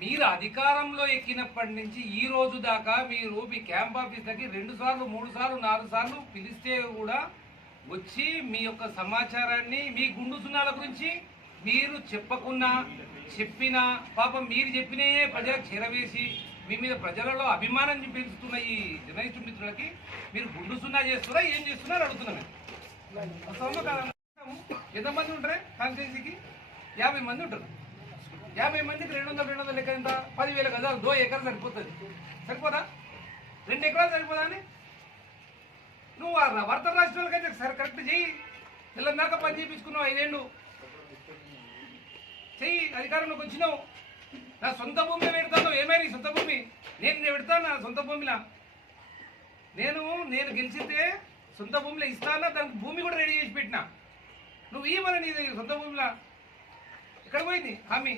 మీరు అధికారంలో ఎక్కినప్పటి నుంచి ఈ రోజు దాకా మీరు మీ క్యాంప్ ఆఫీస్లకి రెండు సార్లు మూడు సార్లు నాలుగు సార్లు పిలిస్తే కూడా వచ్చి మీ యొక్క సమాచారాన్ని మీ గుండు సున్నాల గురించి మీరు చెప్పకున్నా చెప్పినా పాపం మీరు చెప్పినే ప్రజలకు చేరవేసి మీ మీద ప్రజలలో అభిమానం పెంచుతున్న ఈ జర్నలిస్టు మిత్రులకి మీరు గుండు సున్నా చేస్తున్నారా ఏం చేస్తున్నారో అడుగుతున్నాను ఎంతమంది ఉంటారే కాన్స్టిట్యున్సీకి యాభై మంది ఉంటారు. యాభై మందికి రెండు వందల రెండు వందల లెక్క ఎంత? పదివేల గజాలు దో ఎకరం సరిపోతుంది. సరిపోదా? రెండు ఎకరాలు సరిపోదా అని? నువ్వు ఆ వర్త రాష్ట్రాలకైతే సరే కరెక్ట్ చెయ్యి. తెల్లందాక పని చేయించుకున్నావు ఐదేళ్ళు. చెయ్యి అధికారంలోకి వచ్చినావు. నా సొంత భూమిలో పెడతాను ఏమైనా సొంత భూమి? నేను నేను పెడతాను నా సొంత భూమిలో? నేను నేను గెలిచితే సొంత భూమిలో ఇస్తానా? దానికి భూమి కూడా రెడీ చేసి పెట్టినా? నువ్వు ఇవ్వమని నీ సొంత భూమిలో? ఎక్కడ పోయింది? హామీ?